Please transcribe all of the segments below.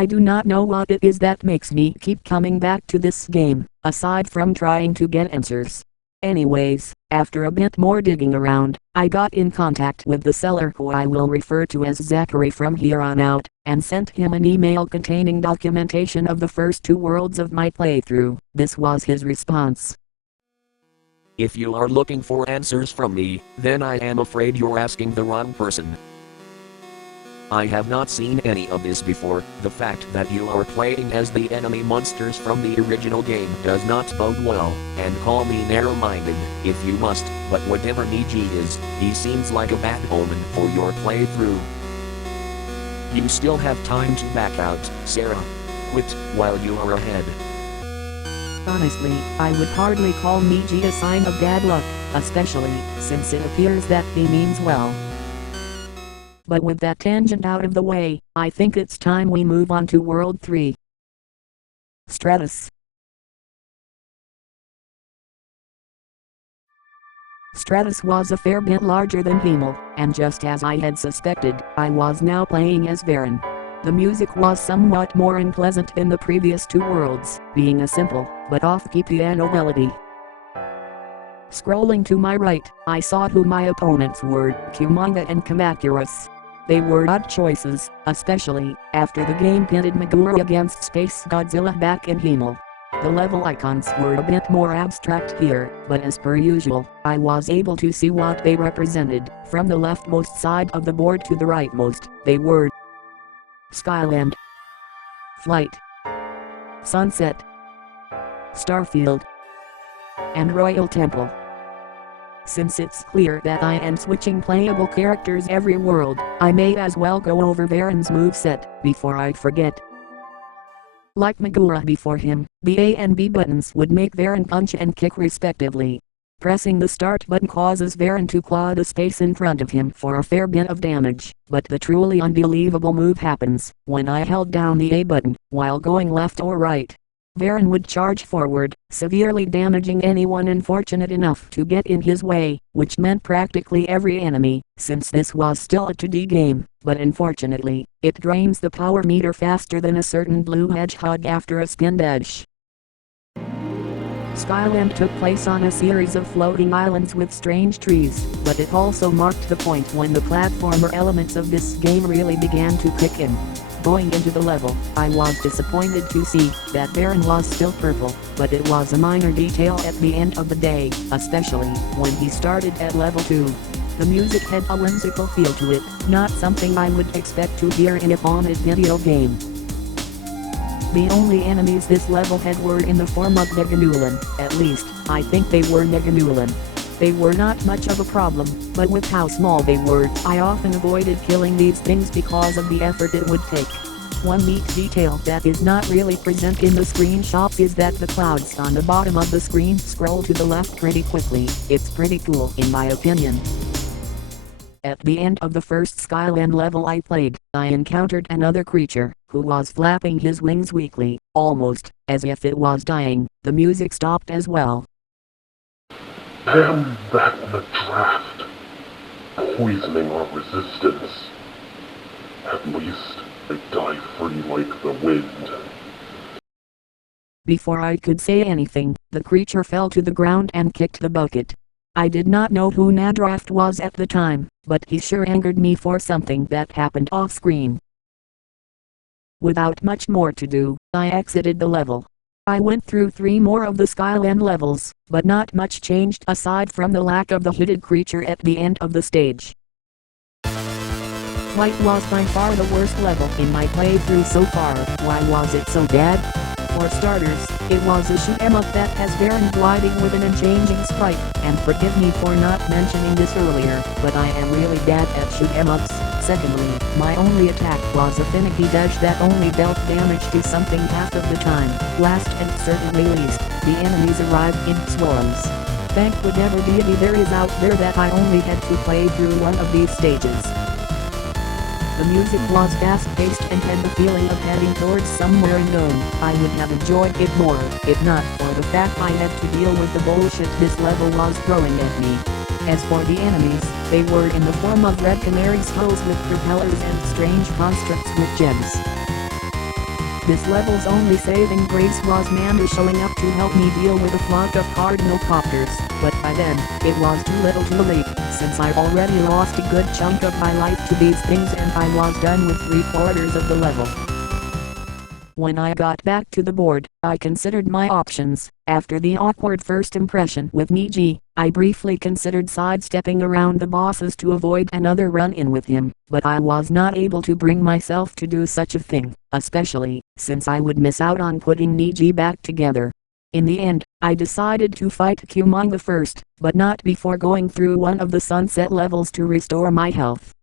I do not know what it is that makes me keep coming back to this game, aside from trying to get answers. Anyways, after a bit more digging around, I got in contact with the seller, who I will refer to as Zachary from here on out, and sent him an email containing documentation of the first 2 worlds of my playthrough. This was his response. If you are looking for answers from me, then I am afraid you're asking the wrong person. I have not seen any of this before. The fact that you are playing as the enemy monsters from the original game does not bode well, and call me narrow-minded, if you must, but whatever Niji is, he seems like a bad omen for your playthrough. You still have time to back out, Sarah. Quit while you are ahead. Honestly, I would hardly call Niji a sign of bad luck, especially since it appears that he means well. But with that tangent out of the way, I think it's time we move on to World 3. Stratus. Stratus was a fair bit larger than Himmel, and just as I had suspected, I was now playing as Baron. The music was somewhat more unpleasant than the previous 2 worlds, being a simple, but off-key piano melody. Scrolling to my right, I saw who my opponents were, Kumanga and Kamacuras. They were odd choices, especially after the game pitted Megura against Space Godzilla back in Himmel. The level icons were a bit more abstract here, but as per usual, I was able to see what they represented. From the leftmost side of the board to the rightmost, they were Skyland, Flight, Sunset, Starfield, and Royal Temple. Since it's clear that I am switching playable characters every world, I may as well go over Baron's moveset before I forget. Like Megura before him, the A and B buttons would make Baron punch and kick respectively. Pressing the start button causes Baron to claw the space in front of him for a fair bit of damage, but the truly unbelievable move happens when I held down the A button while going left or right. Baron would charge forward, severely damaging anyone unfortunate enough to get in his way, which meant practically every enemy, since this was still a 2D game, but unfortunately, it drains the power meter faster than a certain blue hedgehog after a spin dash. Skyland took place on a series of floating islands with strange trees, but it also marked the point when the platformer elements of this game really began to kick in. Going into the level, I was disappointed to see that Baron was still purple, but it was a minor detail at the end of the day, especially when he started at level 2. The music had a whimsical feel to it, not something I would expect to hear in a haunted video game. The only enemies this level had were in the form of Neganulan, at least, I think they were Neganulan. They were not much of a problem, but with how small they were, I often avoided killing these things because of the effort it would take. One neat detail that is not really present in the screenshots is that the clouds on the bottom of the screen scroll to the left pretty quickly. It's pretty cool in my opinion. At the end of the first Skyland level I played, I encountered another creature, who was flapping his wings weakly, almost as if it was dying. The music stopped as well. Damn that Nadraft. Poisoning our resistance. At least I die free like the wind. Before I could say anything, the creature fell to the ground and kicked the bucket. I did not know who Nadraft was at the time, but he sure angered me for something that happened off screen. Without much more to do, I exited the level. I went through 3 more of the Skyland levels, but not much changed aside from the lack of the hooded creature at the end of the stage. Flight was by far the worst level in my playthrough so far. Why was it so bad? For starters, it was a shoot 'em up that has Baron gliding with an unchanging sprite, and forgive me for not mentioning this earlier, but I am really bad at shoot 'em ups. Secondly, my only attack was a finicky dash that only dealt damage to something half of the time. Last and certainly least, the enemies arrived in swarms. Thank whatever deity there is out there that I only had to play through one of these stages. The music was fast-paced and had the feeling of heading towards somewhere unknown. I would have enjoyed it more, if not for the fact I had to deal with the bullshit this level was throwing at me. As for the enemies, they were in the form of red canary skulls with propellers and strange constructs with gems. This level's only saving grace was Manda showing up to help me deal with a flock of cardinal copters, but by then, it was too little too late, since I already lost a good chunk of my life to these things and I was done with 3/4 of the level. When I got back to the board, I considered my options. After the awkward first impression with Niji, I briefly considered sidestepping around the bosses to avoid another run-in with him, but I was not able to bring myself to do such a thing, especially since I would miss out on putting Niji back together. In the end, I decided to fight Kumanga first, but not before going through one of the sunset levels to restore my health.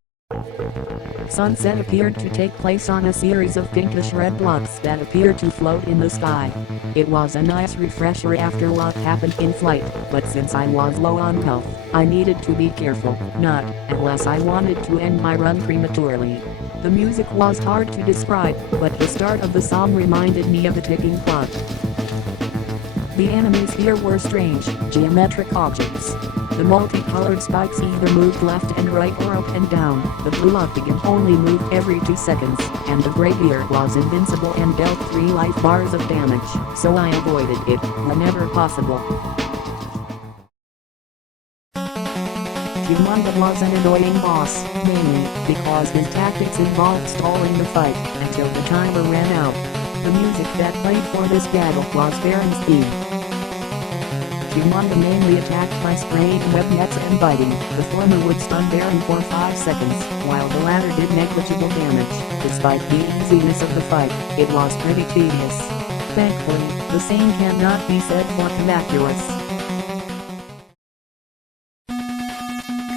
Sunset appeared to take place on a series of pinkish red blocks that appeared to float in the sky. It was a nice refresher after what happened in flight, but since I was low on health, I needed to be careful, not unless I wanted to end my run prematurely. The music was hard to describe, but the start of the song reminded me of a ticking clock. The enemies here were strange, geometric objects. The multicolored spikes either moved left and right or up and down. The blue octagon only moved every 2 seconds, and the gray gear was invincible and dealt 3 life bars of damage, so I avoided it whenever possible. Kumanga was an annoying boss, mainly because his tactics involved stalling the fight until the timer ran out. The music that played for this battle was Baron's theme. Kumanga mainly attacked by spraying web nets and biting. The former would stun Baron for 5 seconds, while the latter did negligible damage. Despite the easiness of the fight, it was pretty tedious. Thankfully, the same cannot be said for Kamacuras.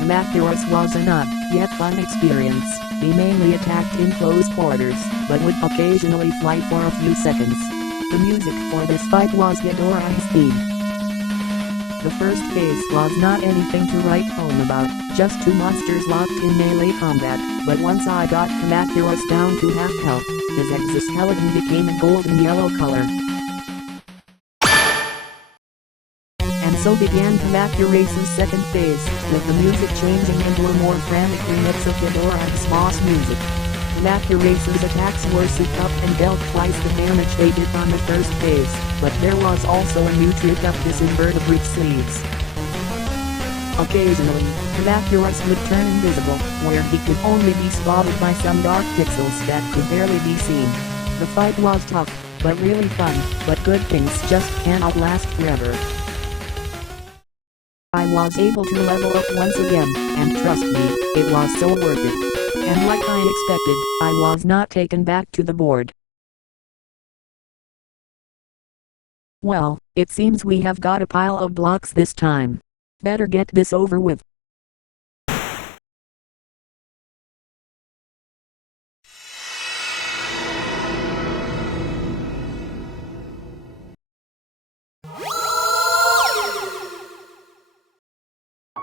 Kamacuras was a not yet fun experience. He mainly attacked in close quarters, but would occasionally fly for a few seconds. The music for this fight was Ghidorah's theme. The first phase was not anything to write home about, just 2 monsters locked in melee combat, but once I got Kamacuras down to half health, his exoskeleton became a golden yellow color. And so began Kamacuras' second phase, with the music changing into a more frantic remix of Ghidorah's boss music. Kamacuras' attacks were souped up and dealt twice the damage they did on the first phase, but there was also a new trick up his invertebrate sleeves. Occasionally, Kamacuras would turn invisible, where he could only be spotted by some dark pixels that could barely be seen. The fight was tough, but really fun, but good things just cannot last forever. I was able to level up once again, and trust me, it was so worth it. And like I expected, I was not taken back to the board. Well, it seems we have got a pile of blocks this time. Better get this over with.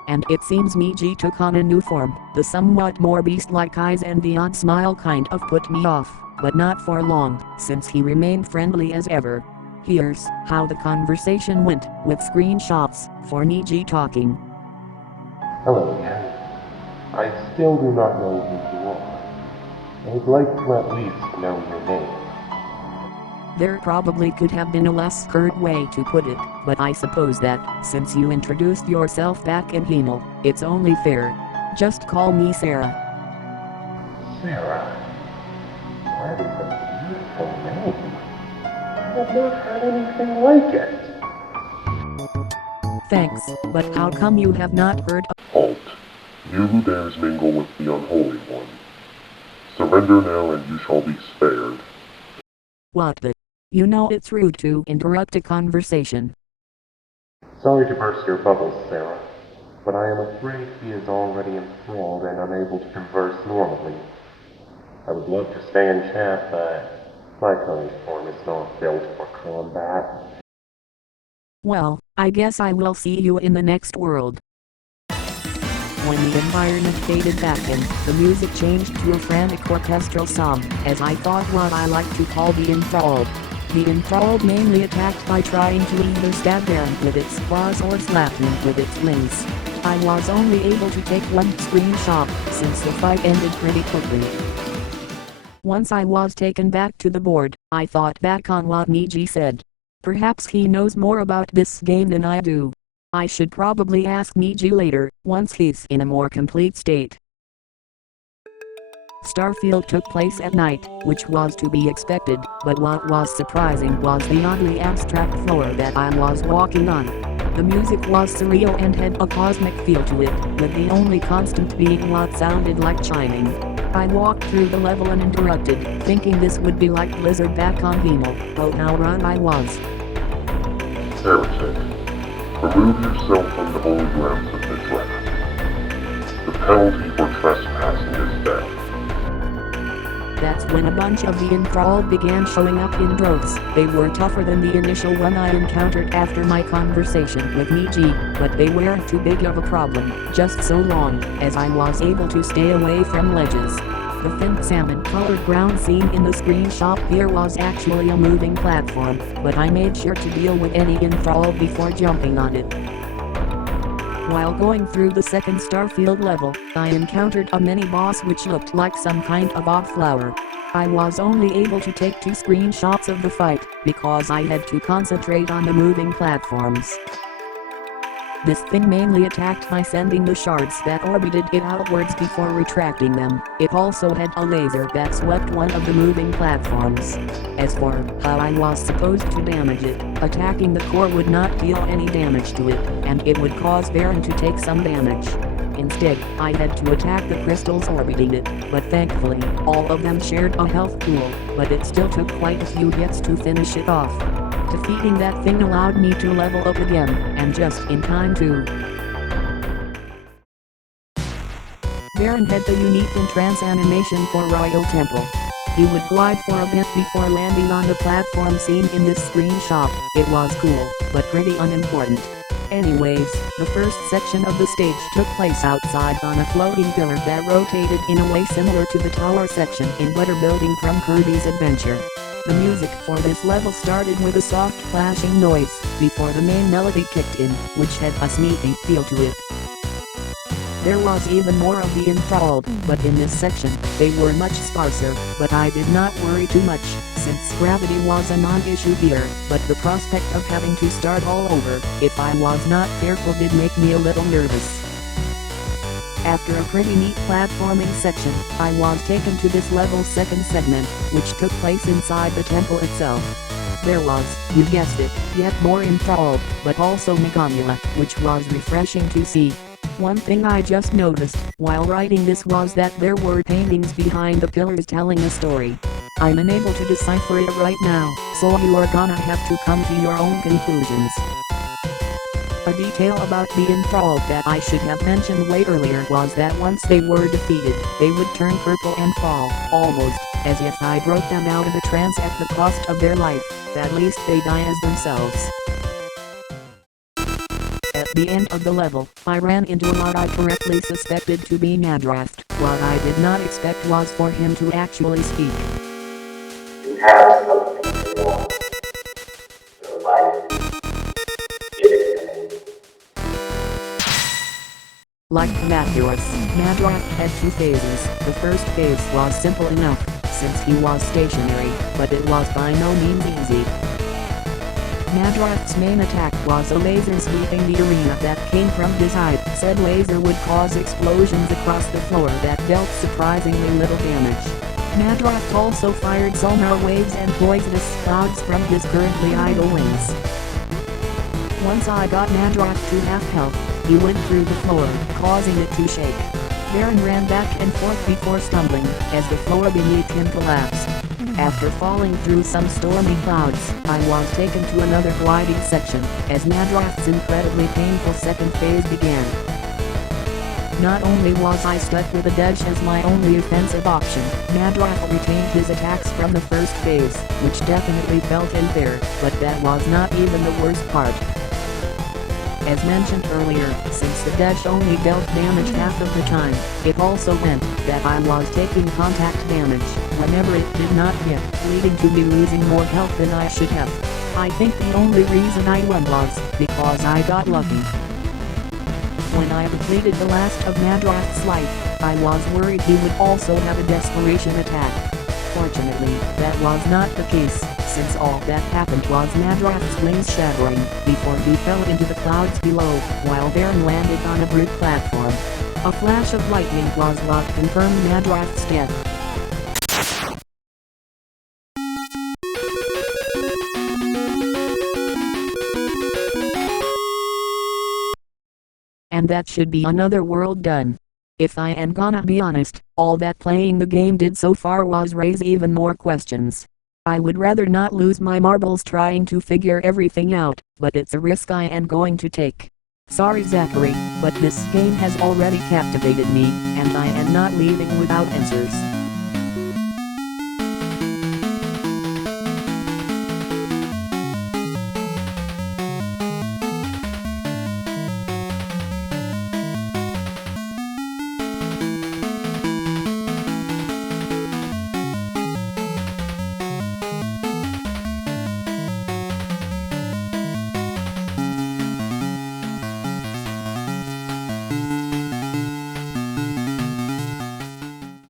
And it seems Niji took on a new form. The somewhat more beast-like eyes and the odd smile kind of put me off, but not for long, since he remained friendly as ever. Here's how the conversation went, with screenshots for Niji talking. Hello again. I still do not know who you are. I would like to at least know your name. There probably could have been a less curt way to put it, but I suppose that, since you introduced yourself back in Himmel, it's only fair. Just call me Sarah. Sarah. That is a beautiful name. I have not had anything like it. Thanks, but how come you have not heard of— Halt. You who dares mingle with the unholy one. Surrender now and you shall be spared. What the— You know it's rude to interrupt a conversation. Sorry to burst your bubbles, Sarah, but I am afraid he is already enthralled and unable to converse normally. I would love to stay and chat, but my current form is not built for combat. Well, I guess I will see you in the next world. When the environment faded back in, the music changed to a frantic orchestral song, as I thought what I like to call the enthralled. The enthralled mainly attacked by trying to either stab Baron with its claws or slap him with its wings. I was only able to take one screenshot, since the fight ended pretty quickly. Once I was taken back to the board, I thought back on what Niji said. Perhaps he knows more about this game than I do. I should probably ask Niji later, once he's in a more complete state. Starfield took place at night, which was to be expected, but what was surprising was the oddly abstract floor that I was walking on. The music was surreal and had a cosmic feel to it, with the only constant being what sounded like chiming. I walked through the level uninterrupted, thinking this would be like Blizzard back on Himmel, but how wrong I was. Heretic, remove yourself from the holy grounds of Nadraft. The penalty for trespassing is death. That's when a bunch of the enthralled began showing up in droves. They were tougher than the initial one I encountered after my conversation with Niji, but they weren't too big of a problem, just so long as I was able to stay away from ledges. The thin salmon-colored ground seen in the screenshot here was actually a moving platform, but I made sure to deal with any enthralled before jumping on it. While going through the second Starfield level, I encountered a mini-boss which looked like some kind of odd flower. I was only able to take 2 screenshots of the fight, because I had to concentrate on the moving platforms. This thing mainly attacked by sending the shards that orbited it outwards before retracting them. It also had a laser that swept one of the moving platforms. As for how I was supposed to damage it, attacking the core would not deal any damage to it, and it would cause Baron to take some damage. Instead, I had to attack the crystals orbiting it, but thankfully, all of them shared a health pool, but it still took quite a few hits to finish it off. Defeating that thing allowed me to level up again, and just in time too. Baron had the unique entrance animation for Royal Temple. He would glide for a bit before landing on the platform seen in this screenshot. It was cool, but pretty unimportant. Anyways, the first section of the stage took place outside on a floating pillar that rotated in a way similar to the tower section in Butter Building from Kirby's Adventure. The music for this level started with a soft flashing noise, before the main melody kicked in, which had a sneaky feel to it. There was even more of the enthralled, but in this section, they were much sparser, but I did not worry too much, since gravity was a non-issue here, but the prospect of having to start all over, if I was not careful, did make me a little nervous. After a pretty neat platforming section, I was taken to this level's second segment, which took place inside the temple itself. There was, you guessed it, yet more enthralled, but also Godzilla, which was refreshing to see. One thing I just noticed, while writing this, was that there were paintings behind the pillars telling a story. I'm unable to decipher it right now, so you are gonna have to come to your own conclusions. A detail about the enthralled that I should have mentioned way earlier was that once they were defeated, they would turn purple and fall, almost as if I broke them out of a trance at the cost of their life. At least they die as themselves. At the end of the level, I ran into what I correctly suspected to be Nadraft. What I did not expect was for him to actually speak. You have something you want. Your life. Give it to me. Like Mathurus, Nadraft had 2 phases. The first phase was simple enough, since he was stationary, but it was by no means easy. Nadraft's main attack was a laser sweeping the arena that came from his height. Said laser would cause explosions across the floor that dealt surprisingly little damage. Nadraft also fired sonar waves and poisonous clouds from his currently idle wings. Once I got Nadraft to half health, he went through the floor, causing it to shake. Baron ran back and forth before stumbling, as the floor beneath him collapsed. After falling through some stormy clouds, I was taken to another gliding section, as Nadraft's incredibly painful second phase began. Not only was I stuck with a dash as my only offensive option, Nadraft retained his attacks from the first phase, which definitely felt unfair, but that was not even the worst part. As mentioned earlier, since the dash only dealt damage half of the time, it also meant that I was taking contact damage whenever it did not hit, leading to me losing more health than I should have. I think the only reason I won was because I got lucky. When I completed the last of Nadraft's life, I was worried he would also have a desperation attack. Unfortunately, that was not the case, since all that happened was Nadraft's wings shattering, before he fell into the clouds below, while Baron landed on a brick platform. A flash of lightning was what confirmed Nadraft's death. And that should be another world done. If I am gonna be honest, all that playing the game did so far was raise even more questions. I would rather not lose my marbles trying to figure everything out, but it's a risk I am going to take. Sorry Zachary, but this game has already captivated me, and I am not leaving without answers.